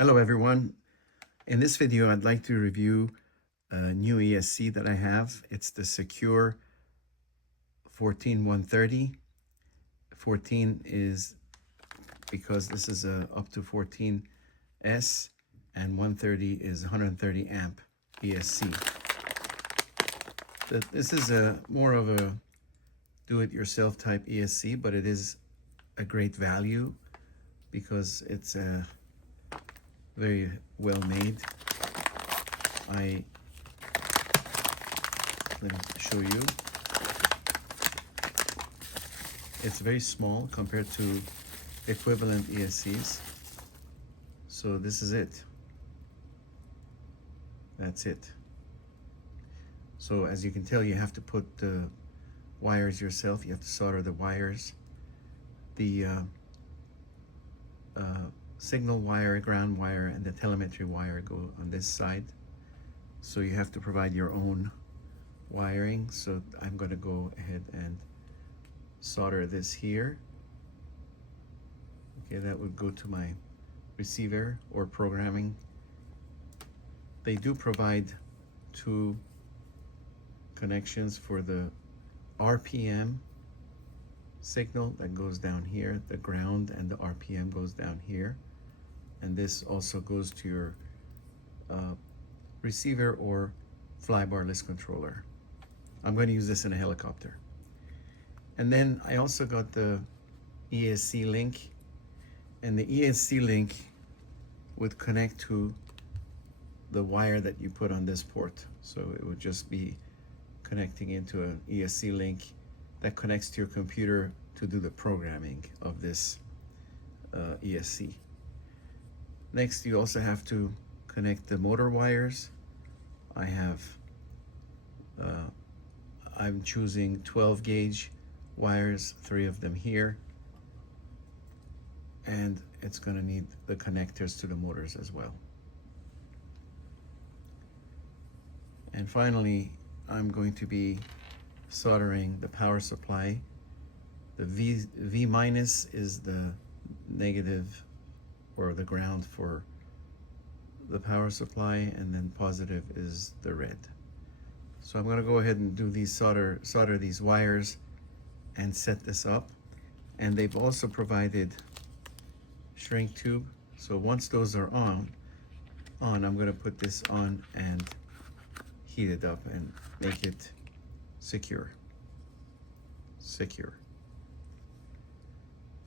Hello everyone. In this video I'd like to review a new ESC that I have. It's the SEQURE 14130. 14 is because this is a up to 14S and 130 is 130 amp ESC. This is a more of a do-it-yourself type ESC, but it is a great value because it's very well made. Let me show you. It's very small compared to equivalent ESCs. So this is it. That's it. So as you can tell, you have to put the wires yourself. You have to solder the wires. The signal wire, ground wire, and the telemetry wire go on this side. So you have to provide your own wiring. So I'm going to go ahead and solder this here. Okay, that would go to my receiver or programming. They do provide two connections for the RPM signal that goes down here, the ground, and the RPM goes down here. And this also goes to your receiver or flybarless controller. I'm going to use this in a helicopter. And then I also got the ESC Link, and the ESC Link would connect to the wire that you put on this port. So it would just be connecting into an ESC Link that connects to your computer to do the programming of this ESC. Next, you also have to connect the motor wires. I'm choosing 12 gauge wires, 3 of them here, and it's going to need the connectors to the motors as well. And finally, I'm going to be soldering the power supply. The V minus is the negative or the ground for the power supply, and then positive is the red. So I'm going to go ahead and do these solder these wires and set this up. And they've also provided shrink tube. So once those are on, I'm going to put this on and heat it up and make it secure.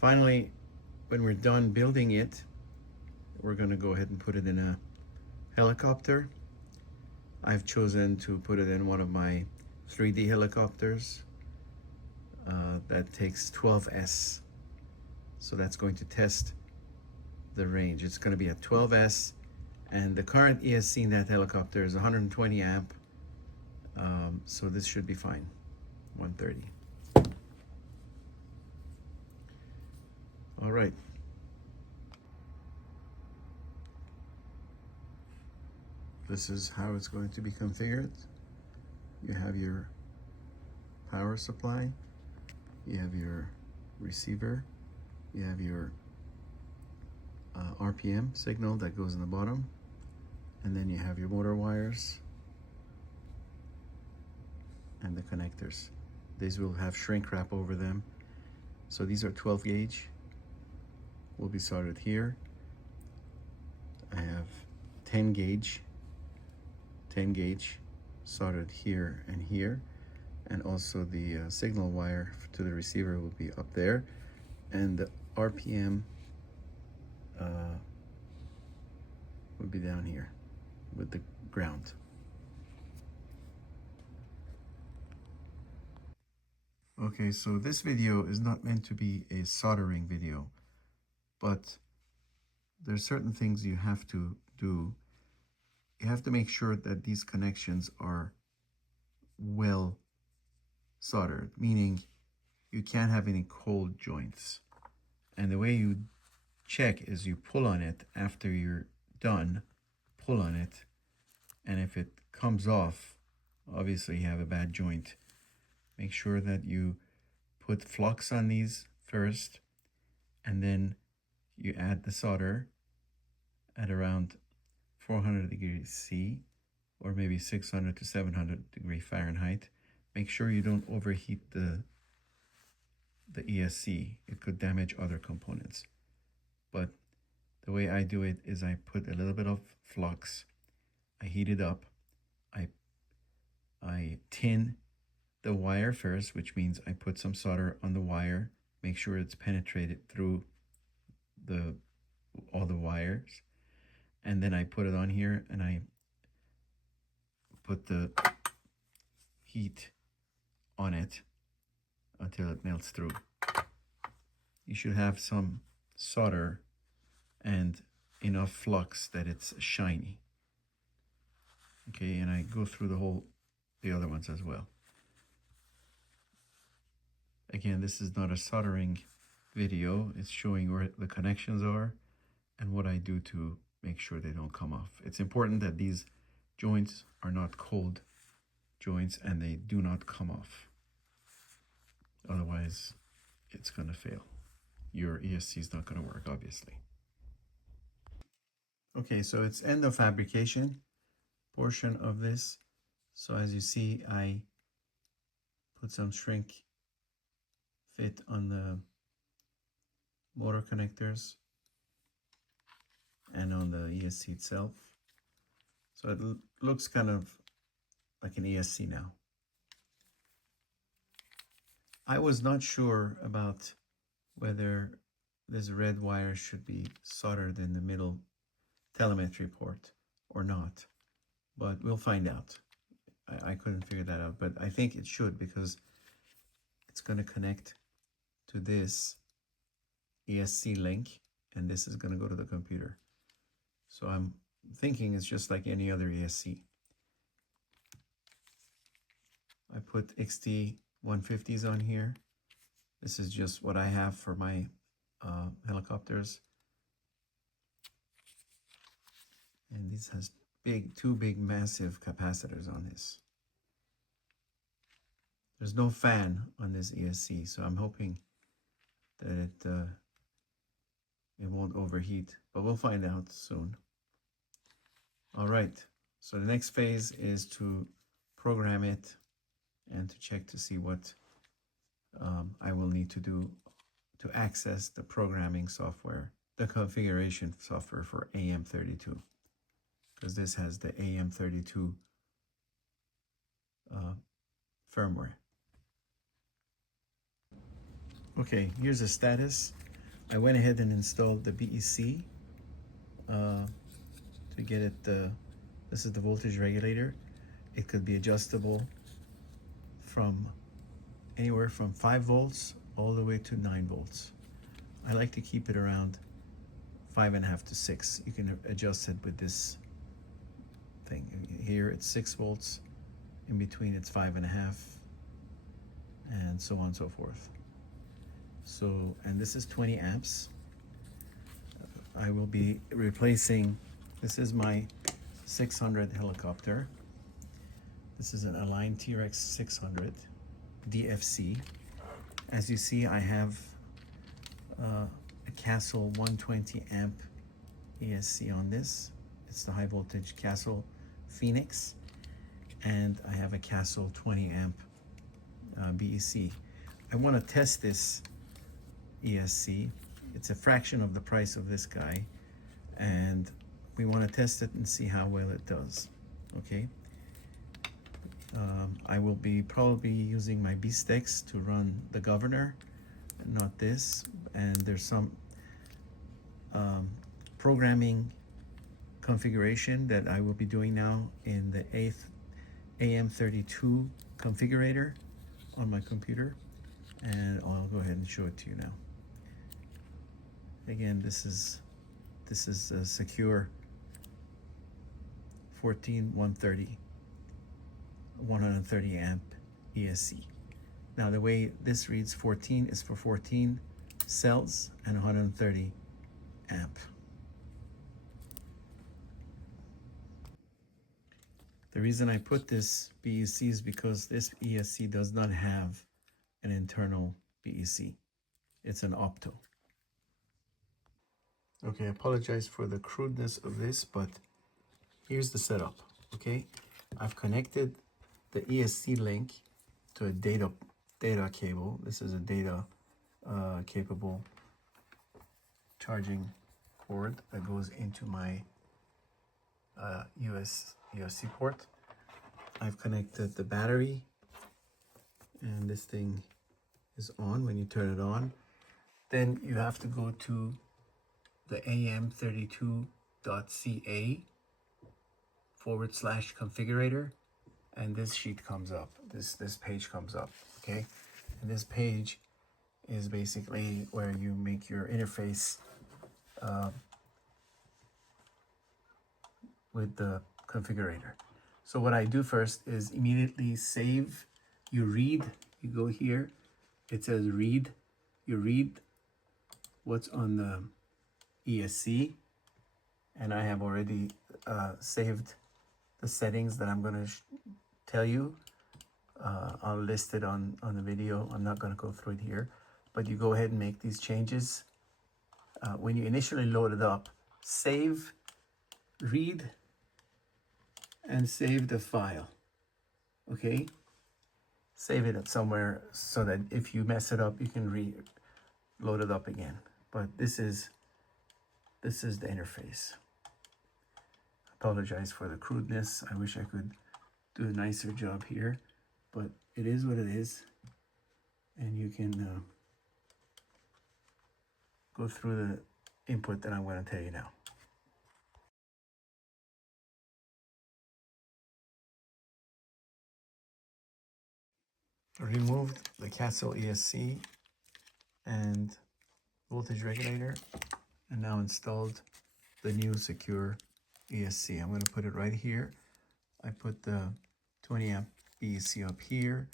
Finally, when we're done building it, we're going to go ahead and put it in a helicopter. I've chosen to put it in one of my 3D helicopters that takes 12S. So that's going to test the range. It's going to be at 12S, and the current ESC in that helicopter is 120 amp. So this should be fine, 130. All right. This is how it's going to be configured. You have your power supply, you have your receiver, you have your RPM signal that goes in the bottom, and then you have your motor wires and the connectors. These will have shrink wrap over them. So these are 12 gauge. Will be soldered here. I have 10 gauge soldered here and here, and also the signal wire to the receiver will be up there, and the RPM would be down here with the ground. Okay, so this video is not meant to be a soldering video, but there's certain things you have to do. You have to make sure that these connections are well soldered, meaning you can't have any cold joints. And the way you check is you pull on it after you're done, pull on it, and if it comes off, obviously you have a bad joint. Make sure that you put flux on these first, and then you add the solder, at around 400 degrees C, or maybe 600 to 700 degree Fahrenheit. Make sure you don't overheat the ESC. It could damage other components. But the way I do it is I put a little bit of flux, I heat it up, I tin the wire first, which means I put some solder on the wire, make sure it's penetrated through all the wires, and then I put it on here and I put the heat on it until it melts through. You should have some solder and enough flux that it's shiny. Okay, and I go through the other ones as well. Again, this is not a soldering video. It's showing where the connections are and what I do to make sure they don't come off. It's important that these joints are not cold joints and they do not come off. Otherwise, it's going to fail. Your ESC is not going to work, obviously. Okay, so it's end of fabrication portion of this. So as you see, I put some shrink fit on the motor connectors and on the ESC itself. So it looks kind of like an ESC now. I was not sure about whether this red wire should be soldered in the middle telemetry port or not, but we'll find out. I couldn't figure that out, but I think it should, because it's going to connect to this ESC link, and this is going to go to the computer. So I'm thinking it's just like any other ESC. I put XT 150s on here. This is just what I have for my helicopters. And this has two big massive capacitors on this. There's no fan on this ESC, so I'm hoping that it won't overheat, but we'll find out soon. All right, so the next phase is to program it and to check to see what I will need to do to access the programming software, the configuration software for AM32, because this has the AM32 firmware. Okay, here's the status. I went ahead and installed the BEC to get it. This is the voltage regulator. It could be adjustable from anywhere from 5 volts all the way to 9 volts. I like to keep it around 5.5 to 6. You can adjust it with this thing. Here it's 6 volts. In between it's 5.5, and so on and so forth. So, and this is 20 amps. I will be replacing, this is my 600 helicopter. This is an Align T-Rex 600 DFC. As you see, I have a Castle 120 amp ESC on this. It's the high voltage Castle Phoenix. And I have a Castle 20 amp BEC. I want to test this ESC. It's a fraction of the price of this guy, and we want to test it and see how well it does. Okay. I will be probably using my B-Sticks to run the governor, not this. And there's some programming configuration that I will be doing now in the AM32 Configurator on my computer, and I'll go ahead and show it to you now. Again, this is a SEQURE 14130 130 amp ESC. Now the way this reads, 14 is for 14 cells and 130 amp. The reason I put this BEC is because this ESC does not have an internal BEC. It's an opto. Okay, I apologize for the crudeness of this, but here's the setup. Okay, I've connected the ESC link to a data cable. This is a data capable charging cord that goes into my USB port. I've connected the battery, and this thing is on when you turn it on. Then you have to go to the AM32.ca/configurator, and this sheet comes up. This page comes up. Okay, and this page is basically where you make your interface with the configurator. So what I do first is immediately save. You read, you go here, it says read. You read what's on the ESC, and I have already saved the settings that I'm going to tell you. I'll list it on the video. I'm not going to go through it here, but you go ahead and make these changes. When you initially load it up, save, read, and save the file. Okay, save it somewhere so that if you mess it up, you can load it up again. But this is the interface. Apologize for the crudeness. I wish I could do a nicer job here, but it is what it is, and you can go through the input that I'm going to tell you now. I removed the Castle ESC and voltage regulator, and now installed the new SEQURE ESC. I'm going to put it right here. I put the 20 amp ESC up here.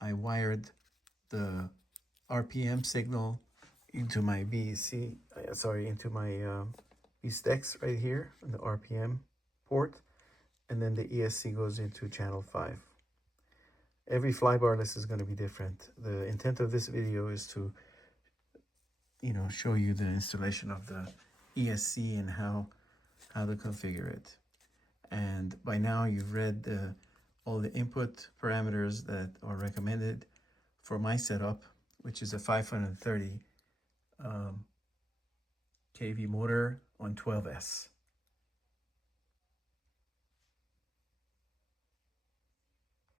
I wired the RPM signal into my into my STEX right here on the RPM port, and then the ESC goes into channel 5. Every flybarless is going to be different. The intent of this video is to, show you the installation of the ESC and how to configure it. And by now you've read all the input parameters that are recommended for my setup, which is a 530 kV motor on 12S.